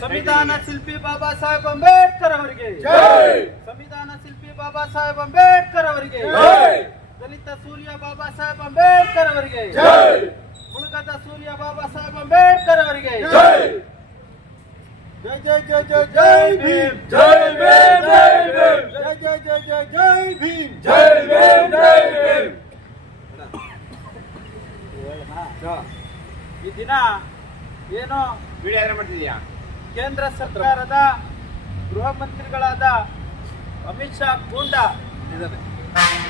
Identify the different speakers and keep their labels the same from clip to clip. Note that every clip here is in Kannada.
Speaker 1: संविधान शिल्पी बाबा साहेब अंबेडकर संविधान
Speaker 2: शिल्पी
Speaker 1: बाबा साहेब अंबेडकर दलित सूर्य बाबा
Speaker 2: साहेब
Speaker 1: अंबेडकर सूर्य बाबा साहेब अंबेडकर जय
Speaker 2: जय जय जय जय
Speaker 1: जय भीम जय भीम जय जय
Speaker 2: जय जय जय भीम
Speaker 1: जय ದಿನ ಏನು
Speaker 3: ವಿಡಿಯೋ ಮಾಡಿದೆಯಾ ಮಾಡ್ತಿದ್ಯಾ?
Speaker 1: ಕೇಂದ್ರ ಸರ್ಕಾರದ ಗೃಹ ಮಂತ್ರಿಗಳಾದ ಅಮಿತ್ ಶಾ ಗೂಂಡ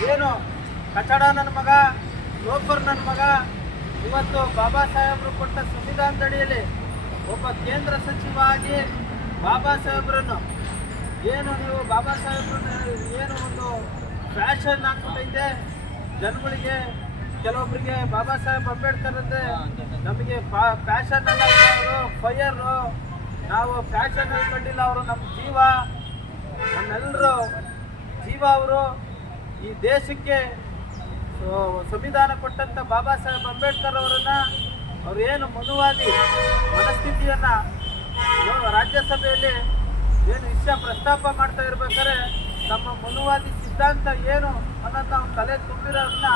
Speaker 1: ಏನು? ಕಟ್ಟಡ ನನ್ನ ಮಗ ಲೋಫರ್ ನನ್ನ ಮಗ ಇವತ್ತು ಬಾಬಾ ಸಾಹೇಬರು ಕೊಟ್ಟ ಸಂವಿಧಾನದಡಿಯಲ್ಲಿ ಒಬ್ಬ ಕೇಂದ್ರ ಸಚಿವ ಆಗಿ ಬಾಬಾ ಸಾಹೇಬ್ರನ್ನು ಏನು ನೀವು ಬಾಬಾ ಸಾಹೇಬ್ರನ್ನ ಏನು ಒಂದು ಫ್ಯಾಷನ್ ಹಾಕ್ಬಿಟ್ಟೈತೆ ಜನಗಳಿಗೆ ಕೆಲವೊಬ್ಬರಿಗೆ ಬಾಬಾ ಸಾಹೇಬ್ ಅಂಬೇಡ್ಕರ್ ಅಂದ್ರೆ ನಮಗೆ ಫ್ಯಾಷನ್ ಅಲ್ಲ ಫೈರ್ ನಾವು ಫ್ಯಾಷನ್ ಅನ್ಕೊಂಡಿಲ್ಲ ಅವರು ನಮ್ಮ ಜೀವ. ನಮ್ಮೆಲ್ಲರೂ ಜೀವ ಅವರು. ಈ ದೇಶಕ್ಕೆ ಸಂವಿಧಾನ ಕೊಟ್ಟಂತ ಬಾಬಾ ಸಾಹೇಬ್ ಅಂಬೇಡ್ಕರ್ ಅವರನ್ನು ಅವರು ಏನು ಮನುವಾದಿ ಮನಸ್ಥಿತಿಯನ್ನ ರಾಜ್ಯಸಭೆಯಲ್ಲಿ ಏನು ವಿಷಯ ಪ್ರಸ್ತಾಪ ಮಾಡ್ತಾ ಇರ್ಬೇಕಾದ್ರೆ ನಮ್ಮ ಮನುವಾದಿ ಸಿದ್ಧಾಂತ ಏನು ಅನ್ನೋದು ನಾವು ತಲೆ ತುಂಬಿರೋದನ್ನ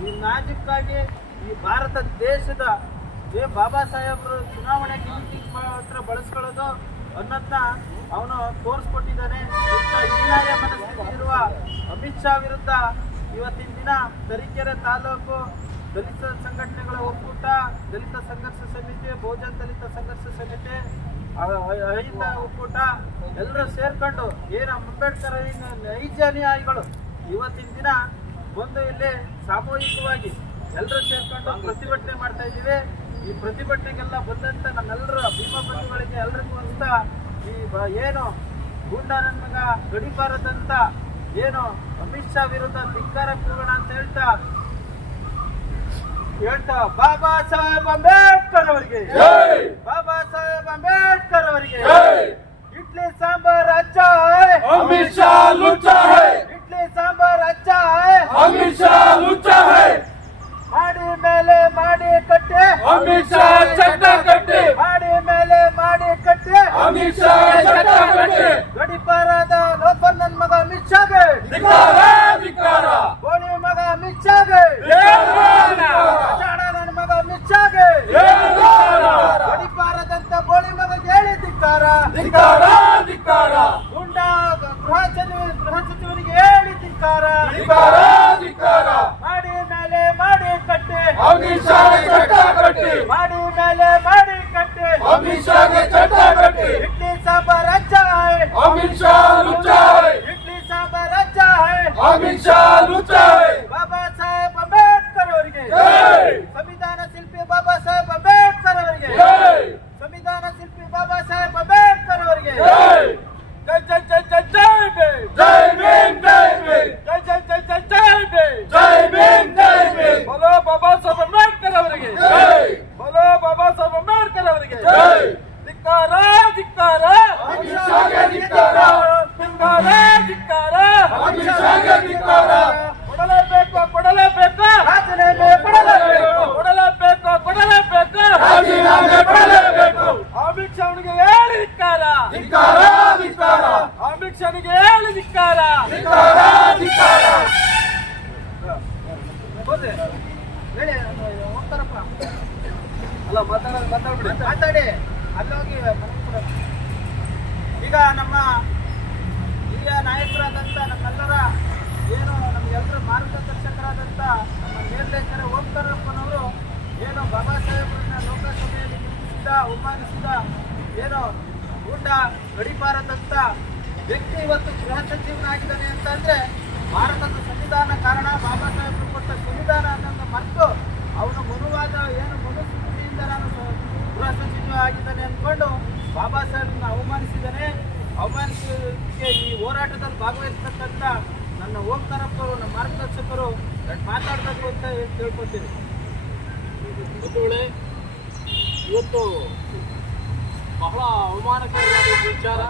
Speaker 1: ಈ ನಾಜಕ್ಕಾಗಿ ಈ ಭಾರತ ದೇಶದ ಏ, ಬಾಬಾ ಸಾಹೇಬ್ರು ಚುನಾವಣೆ ಹತ್ರ ಮಾತ್ರ ಬಳಸ್ಕೊಳ್ಳೋದು ಅನ್ನೋದನ್ನ ಅವನು ತೋರಿಸ್ಕೊಟ್ಟಿದ್ದಾನೆ. ಹೀನಾಯ ಅಮಿತ್ ಶಾ ವಿರುದ್ಧ ಇವತ್ತಿನ ದಿನ ತರೀಕೆರೆ ತಾಲೂಕು ದಲಿತ ಸಂಘಟನೆಗಳ ಒಕ್ಕೂಟ, ದಲಿತ ಸಂಘರ್ಷ ಸಮಿತಿ ಬಹುಜನ ದಲಿತ ಸಂಘರ್ಷ ಸಮಿತಿ ಅಹಿಂದ ಒಕ್ಕೂಟ ಎಲ್ಲರೂ ಸೇರ್ಕೊಂಡು ಏನು ಅಂಬೇಡ್ಕರ್ ನೈಜ ಅನುಯಾಯಿಗಳು ಇವತ್ತಿನ ದಿನ ಬಂದು ಇಲ್ಲಿ ಸಾಮೂಹಿಕವಾಗಿ ಎಲ್ಲರೂ ಸೇರ್ಕೊಂಡು ಪ್ರತಿಭಟನೆ ಮಾಡ್ತಾ ಇದ್ದೀವಿ. ಈ ಪ್ರತಿಭಟನೆಗೆಲ್ಲ ಬಂದಂತ ನಮ್ಮೆಲ್ಲರ ಭೀಮಾ ಬಂಧುಗಳಿಗೆ ಎಲ್ರಿಗೂ ಅಂತ ಈ ಏನು ಗೂಂಡಾರನ್ಮಗ ಗಡಿಬಾರದಂತ ಏನು ಅಮಿತ್ ಶಾ ವಿರುದ್ಧ ಧಿಕ್ಕಾರ ಕೂಗೋಣ ಅಂತ ಹೇಳ್ತಾ ಹೇಳ್ತಾ ಬಾಬಾ ಸಾಹೇಬ್ ಅಂಬೇಡ್ಕರ್ ಅವರಿಗೆ. ಬಾಬಾ ಸಾಹೇಬ್ ಅಂಬೇಡ್ಕರ್ ಅವರಿಗೆ. ಇಡ್ಲಿ ಸಾಂಬಾರ್ ಅಚ್ಚ ಅಮಿತ್ ಶಾ ಅಮಿತ್ ಶಾ ಚಟ್ಟ ಕಟ್ಟೆ ಮಾಡಿ ಮೇಲೆ ಮಾಡಿ ಕಟ್ಟೆ
Speaker 2: ಅಮಿತ್
Speaker 1: ಶಾ ಚಟ್ಟ ಕಟ್ಟೆ அமித்ஷா
Speaker 2: ಧಿಕ್ಕಾರ
Speaker 1: ಅಲ್ಲ ಮಾತಾಡೋದು ಮಾತಾಡಿ ಅಲ್ಲೋಗಿ ಈಗ ನಮ್ಮ ಹಿರಿಯ ನಾಯಕರಾದಂಥ ನಮ್ಮೆಲ್ಲರ ಏನು ನಮ್ಗೆಲ್ಲರ ಮಾರ್ಗದರ್ಶಕರಾದಂಥ ನಮ್ಮ ನಿರ್ದೇಶಕರ ಓಂಕಾರಪ್ಪನವರು ಏನು ಬಾಬಾ ಸಾಹೇಬ್ರನ್ನ ಲೋಕಸಭೆಯಲ್ಲಿ ನಿರ್ಮಿಸಿದ ಅವಮಾನಿಸಿದ, ಏನು ಊಟ ಗಡಿಬಾರದಂಥ ವ್ಯಕ್ತಿ ಇವತ್ತು ಗೃಹ ಸಚಿವನಾಗಿದ್ದಾನೆ ಅಂತಂದ್ರೆ ಭಾರತದ ಸಂವಿಧಾನ ಕಾರಣ ಬಾಬಾ ಸಾಹೇಬರು ಕೊಟ್ಟ ಸಂವಿಧಾನ ಅನ್ನೋದನ್ನು ಮರೆತು ಅವನ ಮನುವಾದ ಏನು ಮನುಸ್ಥಿತಿಯಿಂದ ನಾನು ಗೃಹ ಸಚಿವ ಆಗಿದ್ದಾನೆ ಅಂದ್ಕೊಂಡು ಬಾಬಾ ಸಾಹೇಬ್ನ ಅವಮಾನಿಸಿದ್ದಾನೆ. ಅವಮಾನಿಸಿದಕ್ಕೆ ಈ ಹೋರಾಟದಲ್ಲಿ ಭಾಗವಹಿಸ್ತಕ್ಕಂಥ ನನ್ನ ಓಂಕಾರಪ್ಪರು ನಮ್ಮ ಮಾರ್ಗದರ್ಶಕರು ಮಾತಾಡಬೇಕು ಅಂತ ತಿಳ್ಕೊತೀನಿ
Speaker 4: ಬಂಧುಗಳೇ, ಇವತ್ತು ಬಹಳ ಅವಮಾನಕರವಾದ ವಿಚಾರ.